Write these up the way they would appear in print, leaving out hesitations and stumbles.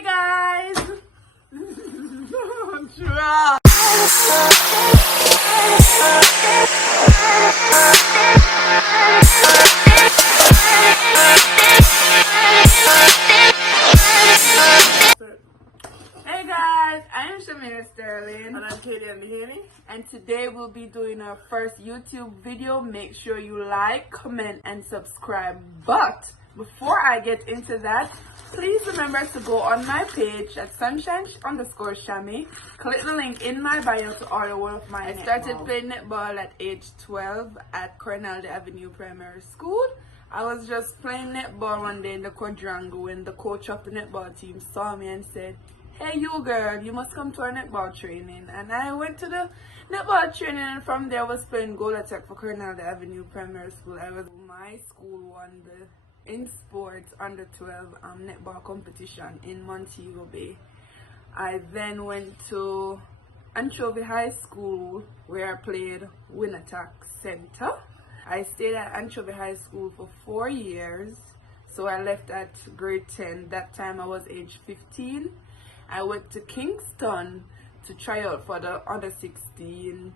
Hey guys! Hey guys, I'm Shammy Sterling. And I'm Kadie And Shammy. And today we'll be doing our first YouTube video. Make sure you like, comment, and subscribe. But before I get into that, please remember to go on my page at sunshine_shammy. Click the link in my bio to order one of my I started playing netball at age 12 at Cornell Avenue Primary School. I was just playing netball one day in the quadrangle when the coach of the netball team saw me and said, "Hey you girl, you must come to our netball training." And I went to the netball training, and from there I was playing goal attack for Cornell Avenue Primary School. My school won the in sports under 12 netball competition in Montego Bay. I then went to Anchovy High School where I played wing attack center. I stayed at Anchovy High School for 4 years, so I left at grade 10. That time I was age 15. I went to Kingston to try out for the under 16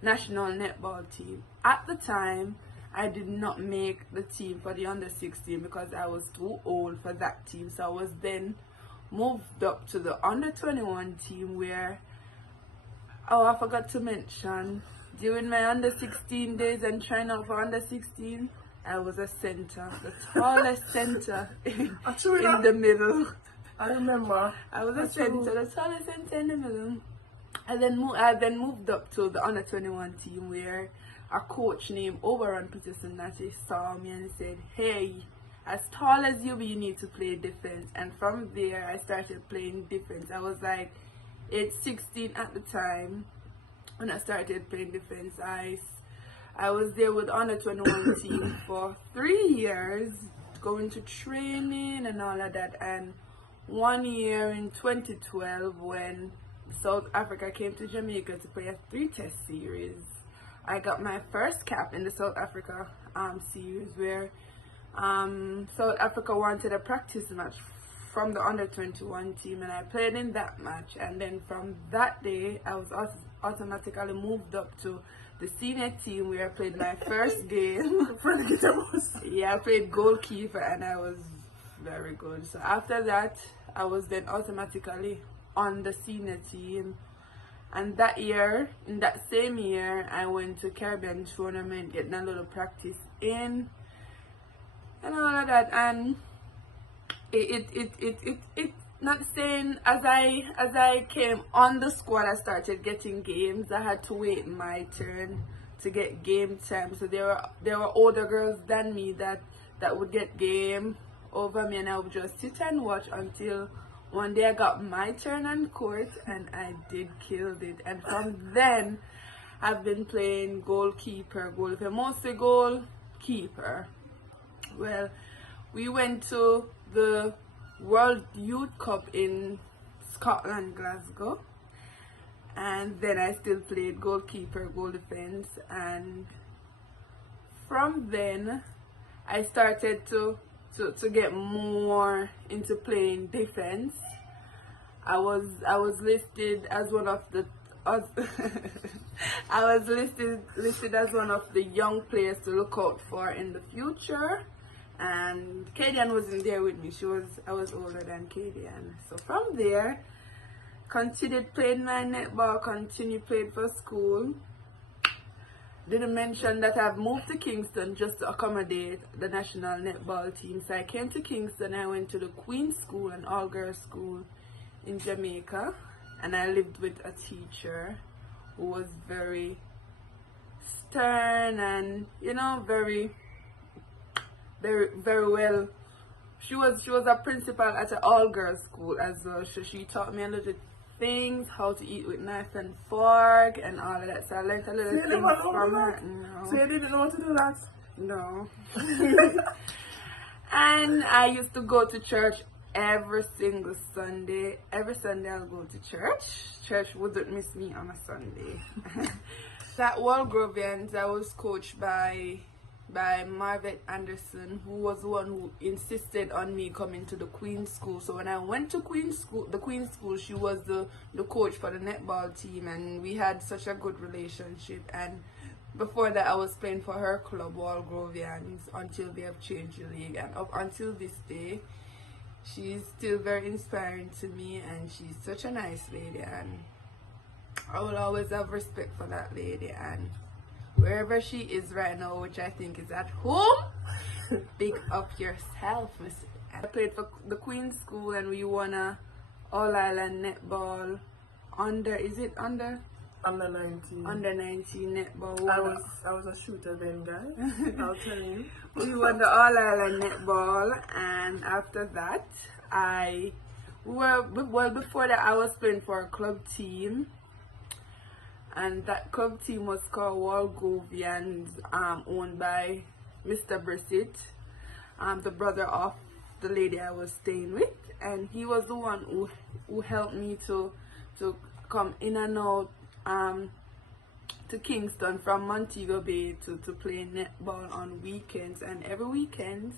national netball team. At the time, I did not make the team for the under 16 because I was too old for that team. So I was then moved up to the under 21 team where, oh, I forgot to mention, during my under 16 days and trying out for under 16, I was a center, the tallest center in the middle. I remember. I was a center, the tallest center in the middle. I then moved up to the under 21 team where a coach named Oberon Peterson that he saw me and said, "Hey, as tall as you be, you need to play defense." And from there, I started playing defense. I was like age 16 at the time when I started playing defense. I was there with under 21 team for 3 years, going to training and all of that. And 1 year in 2012, when South Africa came to Jamaica to play a 3-test series, I got my first cap in the South Africa series where South Africa wanted a practice match from the under 21 team, and I played in that match. And then from that day, I was automatically moved up to the senior team where I played my first game. Yeah, I played goalkeeper and I was very good. So after that, I was then automatically on the senior team. And that year, in that same year, I went to Caribbean tournament, getting a little practice in and all of that. And it not saying as I came on the squad, I started getting games. I had to wait my turn to get game time. So there were older girls than me that would get game over me, and I would just sit and watch until one day I got my turn on court and I did kill it. And from then I've been playing goalkeeper, mostly goalkeeper. Well, we went to the World Youth Cup in Scotland, Glasgow, and then I still played goalkeeper, goal defense. And from then I started to get more into playing defense. I was listed as one of the I was listed as one of the young players to look out for in the future. And Kadie wasn't there with me. I was older than Kadie. So from there, continued playing my netball, continued playing for school. Didn't mention that I've moved to Kingston just to accommodate the national netball team. So I came to Kingston. I went to the Queen's School, an all-girls school in Jamaica, and I lived with a teacher who was very stern and, you know, very well. She was a principal at an all-girls school as well. So she taught me a little things, how to eat with knife and fork and all of that. So I learned a little things from her. No. So you didn't know how to do that? No. And I used to go to church every single Sunday. Every Sunday I'll go to church. Church wouldn't miss me on a Sunday. That World Grovians, I was coached by by Marvet Anderson, who was the one who insisted on me coming to the Queen's School. So when I went to the Queen's School, she was the coach for the netball team, and we had such a good relationship. And before that, I was playing for her club, Walgrovians, until they have changed the league. And up until this day, she's still very inspiring to me, and she's such a nice lady, and I will always have respect for that lady. And wherever she is right now, which I think is at home, big up yourself, Miss. I played for the Queen's School, and we won a all-island netball under 19 under 19 netball. I was a shooter then, guys. I'll tell you. We won the all-island netball, and after that before that I was playing for a club team, and that club team was called Walgrovians, owned by Mr. Brissett, the brother of the lady I was staying with, and he was the one who helped me to come in and out to Kingston from Montego Bay to play netball on weekends. And every weekend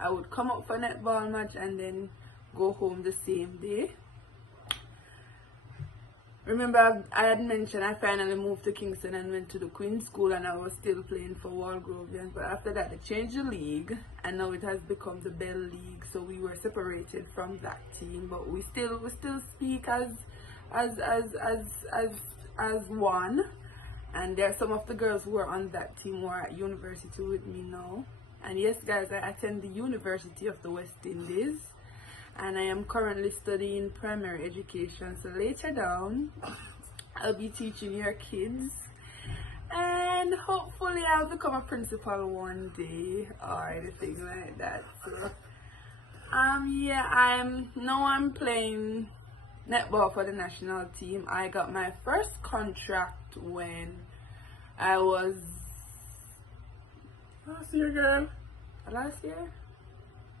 I would come up for netball match and then go home the same day. Remember, I had mentioned I finally moved to Kingston and went to the Queen's School, and I was still playing for Walgrovians. But after that, they changed the league, and now it has become the Bell League. So we were separated from that team, but we still speak as one. And there are some of the girls who are on that team who are at university with me now. And yes, guys, I attend the University of the West Indies, and I am currently studying primary education. So later down, I'll be teaching your kids, and hopefully I'll become a principal one day or anything like that. So yeah, I'm playing netball for the national team. I got my first contract when I was Last year, girl. last year.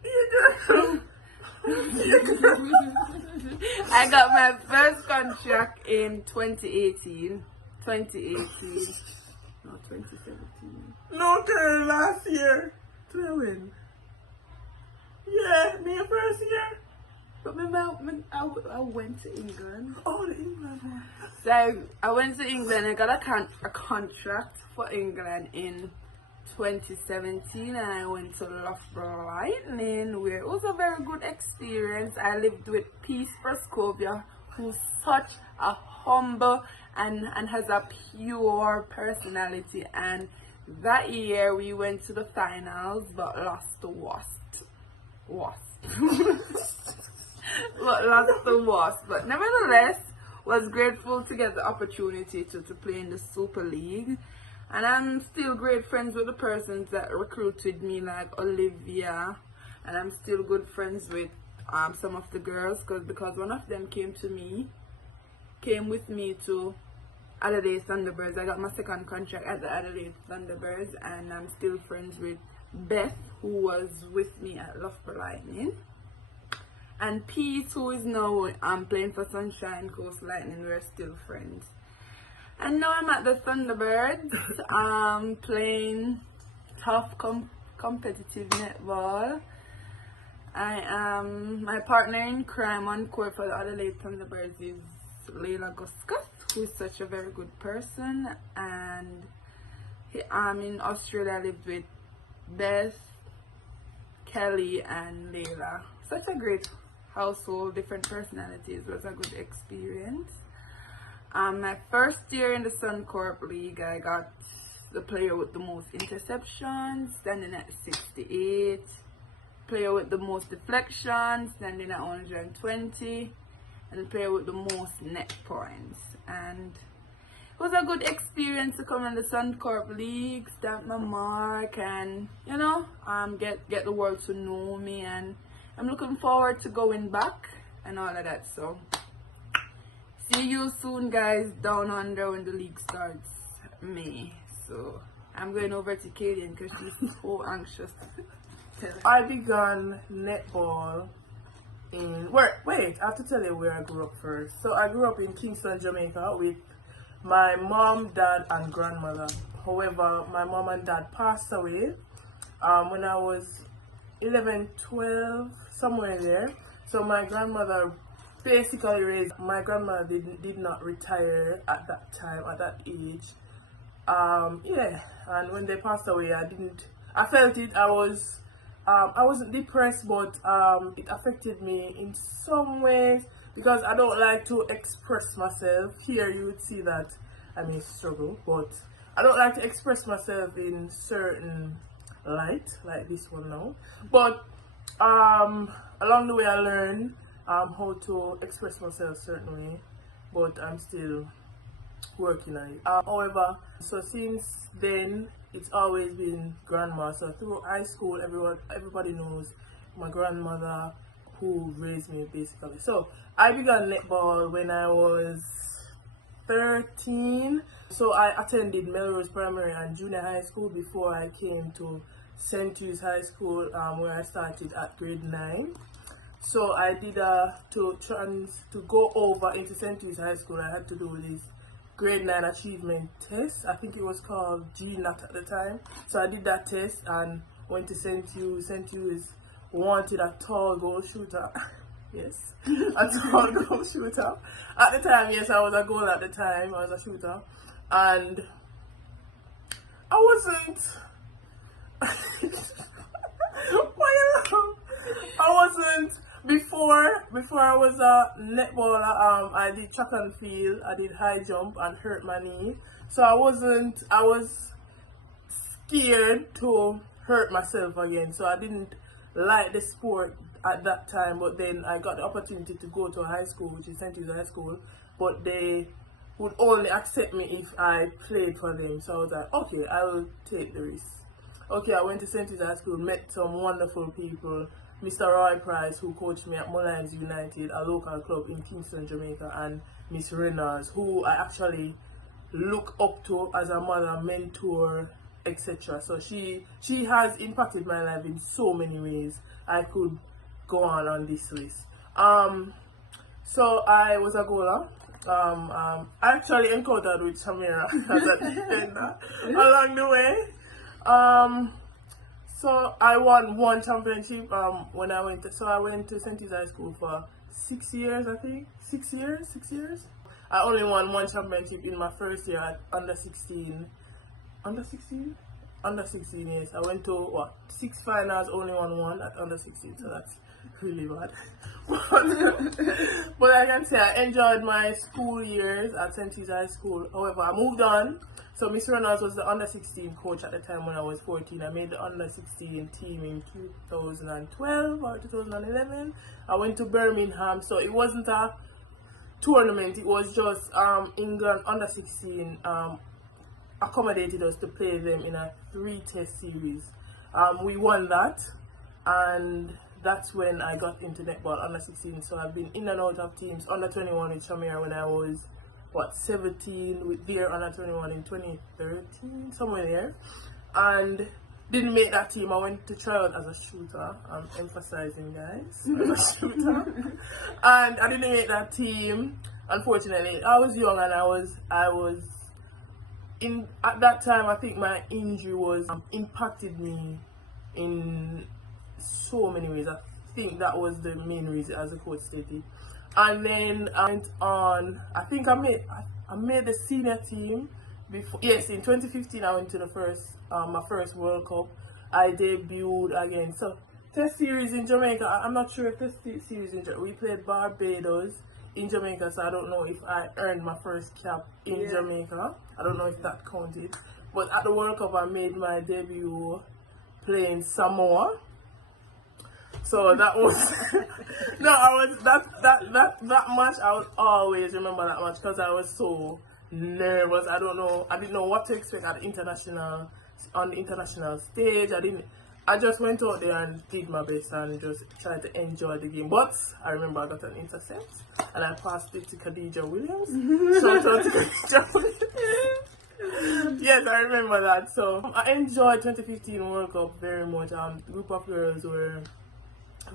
You I got my first contract in 2018. No, 2017. No, girl, last year. To win. Yeah, me first year. But remember, I went to England. Oh, the England one. So I went to England. I got a contract for England in 2017, and I went to Loughborough Lightning, where it was a very good experience. I lived with Peace Proscovia, who's such a humble and has a pure personality. And that year we went to the finals but lost to Wasp. But nevertheless, was grateful to get the opportunity to play in the Super League. And I'm still great friends with the persons that recruited me, like Olivia, and I'm still good friends with some of the girls, because one of them came with me to Adelaide Thunderbirds. I got my second contract at the Adelaide Thunderbirds, and I'm still friends with Beth, who was with me at Loughborough Lightning, and Peace, who is now playing for Sunshine Coast Lightning. We're still friends. And now I'm at the Thunderbirds, playing tough competitive netball. I am my partner in crime on court for the Adelaide Thunderbirds is Leila Guskus, who is such a very good person. And in Australia, I lived with Beth, Kelly, and Leila. Such a great household, different personalities. It was a good experience. My first year in the Suncorp League, I got the player with the most interceptions, standing at 68. Player with the most deflections, standing at 120. And the player with the most net points. And it was a good experience to come in the Suncorp League, stamp my mark, and get the world to know me. And I'm looking forward to going back and all of that. So see you soon, guys, down under when the league starts May. So I'm going over to Kadie because she's so anxious. I began netball in wait, I have to tell you where I grew up first. So I grew up in Kingston, Jamaica with my mom, dad, and grandmother. However, my mom and dad passed away when I was 11, 12, somewhere there. So my grandmother basically raised. My grandmother did not retire at that time, at that age. Yeah, and when they passed away, I felt it. I wasn't depressed, but it affected me in some ways because I don't like to express myself. Here you would see that I may struggle, but I don't like to express myself in certain light, like this one now. But along the way I learned how to express myself certain way, but I'm still working on it. However, so since then it's always been grandma. So through high school, everybody knows my grandmother who raised me basically. So I began netball when I was 13. So I attended Melrose Primary and Junior High School before I came to St. Hugh's High School, where I started at grade 9. So I did to go over into St. Hugh's High School. I had to do this grade 9 achievement test. I think it was called GNAT at the time. So I did that test and went to St. Hugh's. St. Hugh's wanted a tall goal shooter. Yes, a tall goal shooter. At the time, yes, I was a goal at the time. I was a shooter. And I wasn't... I wasn't... Before I was a netballer, I did track and field, I did high jump and hurt my knee. So I was scared to hurt myself again. So I didn't like the sport at that time, but then I got the opportunity to go to a high school, which is St. Hugh's High School, but they would only accept me if I played for them. So I was like, okay, I will take the risk. Okay, I went to St. Hugh's High School, met some wonderful people. Mr. Roy Price, who coached me at Mullines United, a local club in Kingston, Jamaica, and Miss Reynolds, who I actually look up to as a mother, mentor, etc. So she has impacted my life in so many ways. I could go on this list. So I was a goaler. I actually encountered with Shamira as a defender along the way. So I won one championship when I went to St. Hugh's High School for 6 years, I think. 6 years. I only won one championship in my first year at under 16. Under 16? Under 16, yes. I went to 6 finals, only won one at under 16, so that's really bad. But I can say I enjoyed my school years at St. Hugh's High School. However, I moved on. So Miss Reynolds was the under 16 coach at the time when I was 14. I made the under 16 team in 2012 or 2011. I went to Birmingham, so it wasn't a tournament, it was just England under 16 accommodated us to play them in a 3-test series. We won that, and that's when I got into netball under 16. So I've been in and out of teams. Under 21 with Shamira when I was 17, with their under 21 in 2013, somewhere there, and didn't make that team. I went to try out as a shooter. I'm emphasizing, guys, as a shooter, and I didn't make that team. Unfortunately, I was young and I was in at that time. I think my injury was impacted me in so many ways. I think that was the main reason, as the coach stated. And then I went on. I think I made the senior team before. Yes, in 2015 I went to the my first World Cup. I debuted again. So test series in Jamaica. I'm not sure if test series in Jamaica. We played Barbados in Jamaica, so I don't know if I earned my first cap in Jamaica. I don't know if that counted. But at the World Cup I made my debut playing Samoa. So that was that match. I would always remember that match because I was so nervous. I didn't know what to expect on the international stage. I just went out there and did my best and just tried to enjoy the game. But I remember I got an intercept and I passed it to Kadie Williams. Shout out to Kadie Williams. Yes, I remember that. So I enjoyed 2015 World Cup very much. The group of girls were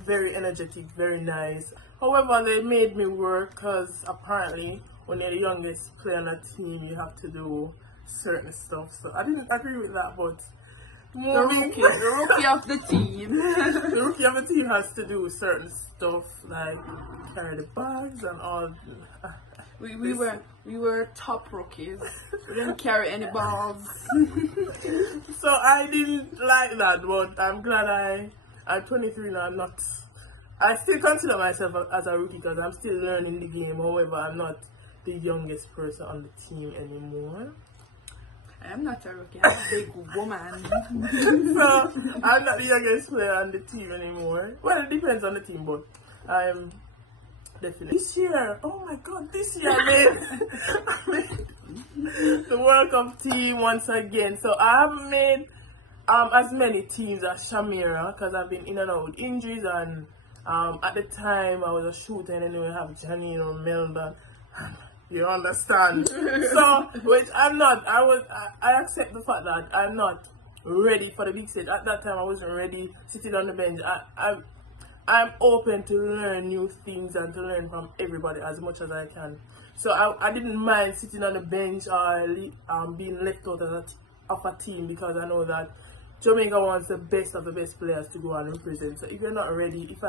very energetic, very nice. However, they made me work because apparently when you're the youngest player on a team, you have to do certain stuff. So I didn't agree with that, but The rookie of the team. the rookie of the team has to do certain stuff like carry the bags and all. We were top rookies. We didn't carry any balls. So I didn't like that, but I'm glad I'm 23 now. I'm not. I still consider myself as a rookie because I'm still learning the game. However, I'm not the youngest person on the team anymore. I'm not a rookie. I'm a big woman. So I'm not the youngest player on the team anymore. Well, it depends on the team, but I'm definitely this year. Oh my God, this year I made the World Cup team once again. So I haven't made as many teams as Shamira because I've been in and out with injuries, and at the time I was a shooter, and then we have Janine Melbourne. You understand? So, which I'm not. I accept the fact that I'm not ready for the big stage. At that time, I wasn't ready sitting on the bench. I'm open to learn new things and to learn from everybody as much as I can. So I didn't mind sitting on the bench or being left out of a team because I know that Jamaica wants the best of the best players to go and represent. So if you're not ready, if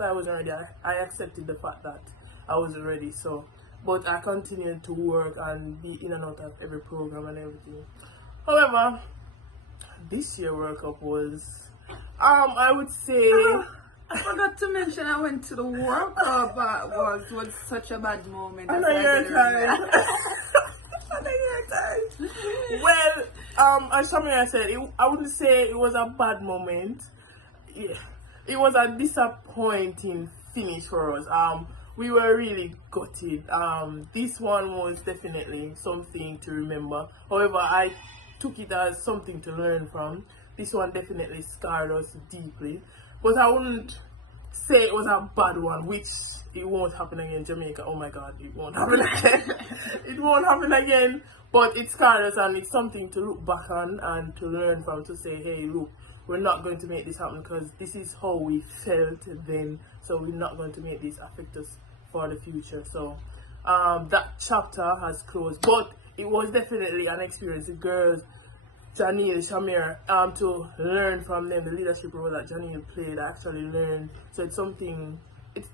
I wasn't ready, I accepted the fact that I wasn't ready. So. But I continued to work and be in and out of every program and everything. However, this year World Cup was, I would say, I forgot to mention I went to the World Cup. Was such a bad moment. I know your time. I know your time. Well, as Shamira said, I wouldn't say it was a bad moment. Yeah, it was a disappointing finish for us. We were really gutted. This one was definitely something to remember. However, I took it as something to learn from. This one definitely scarred us deeply. But I wouldn't say it was a bad one, which it won't happen again in Jamaica. Oh my God, it won't happen again. It won't happen again. But it scarred us, and it's something to look back on and to learn from, to say, hey, look, we're not going to make this happen because this is how we felt then. So we're not going to make this affect us for the future. So that chapter has closed, but it was definitely an experience. The girls, Janelle, Shamir, to learn from them, the leadership role that Janelle played, I actually learned. So it's something.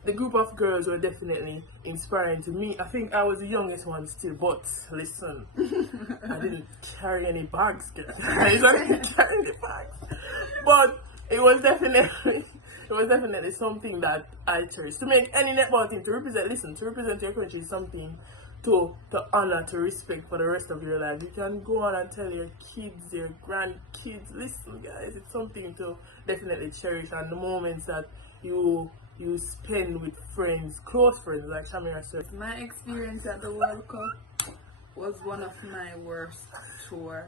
The group of girls were definitely inspiring to me. I think I was the youngest one still, but listen, I didn't carry any bags, guys. I didn't carry any bags, but it was definitely something that I cherish. To make any netball team, to represent your country is something to honor, to respect for the rest of your life. You can go on and tell your kids, your grandkids, listen guys, it's something to definitely cherish, and the moments that you spend with friends, close friends, like Shamira said. My experience at the World Cup was one of my worst tour.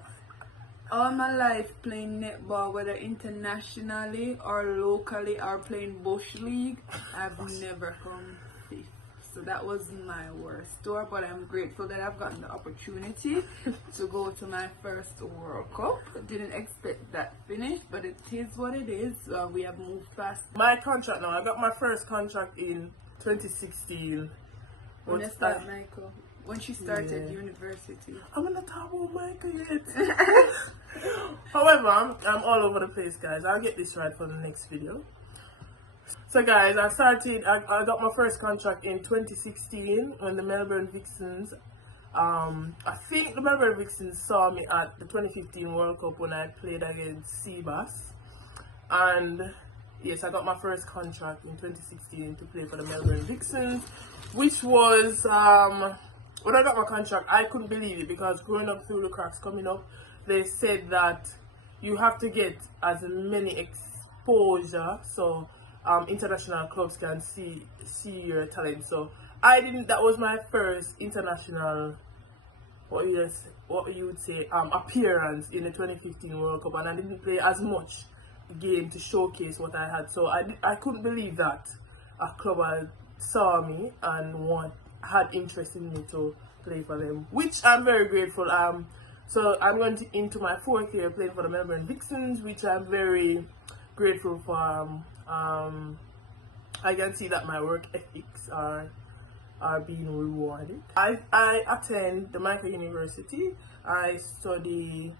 All my life playing netball, whether internationally or locally or playing bush league, I've never come fifth. So that was my worst tour, but I'm grateful that I've gotten the opportunity to go to my first World Cup. Didn't expect that finish, but it is what it is. We have moved past. My contract now, I got my first contract in 2016. When you start, Michael? When she started university. I'm gonna talk about Michael yet. However, I'm all over the place, guys. I'll get this right for the next video. So guys, I got my first contract in 2016 when the Melbourne Vixens, I think the Melbourne Vixens saw me at the 2015 World Cup when I played against Seabass. And yes, I got my first contract in 2016 to play for the Melbourne Vixens, which was, when I got my contract, I couldn't believe it because growing up through the cracks coming up, they said that you have to get as many exposure so international clubs can see your talent. So I didn't. That was my first international, what you would say, appearance in the 2015 World Cup, and I didn't play as much game to showcase what I had. So I couldn't believe that a club saw me and had interest in me to play for them, which I'm very grateful. So I'm going into my fourth year playing for the Melbourne Vixens, which I'm very grateful for. I can see that my work ethics are are being rewarded. I attend Jamaica University. I study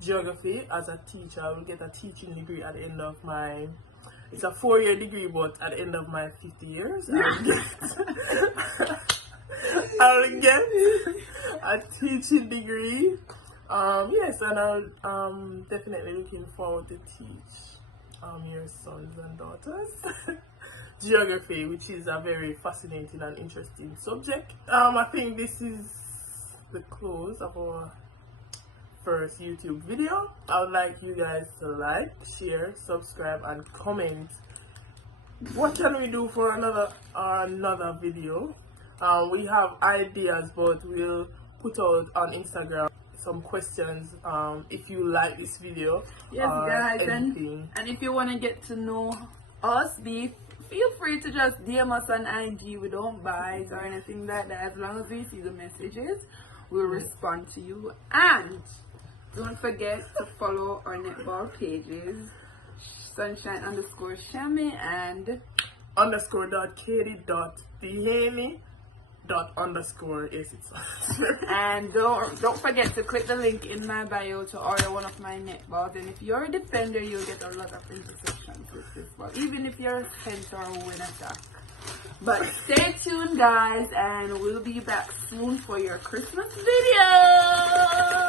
geography as a teacher. I will get a teaching degree at the end of my, it's a 4-year degree, but at the end of my 50 years, I'll get a teaching degree. Yes, and I'm definitely looking forward to teach your sons and daughters geography, which is a very fascinating and interesting subject. I think this is the close of our first YouTube video. I would like you guys to like, share, subscribe, and comment. What can we do for another video? We have ideas, but we'll put out on Instagram some questions if you like this video. Yes, guys, and if you want to get to know us, feel free to just DM us on IG. We don't bite or anything like that. As long as we see the messages, we'll respond to you. And don't forget to follow our netball pages, sunshine_shammy and _.kadie.shammy. and don't forget to click the link in my bio to order one of my netballs. And if you're a defender, you'll get a lot of interceptions with this ball, even if you're a center or win attack. But stay tuned, guys, and we'll be back soon for your Christmas video.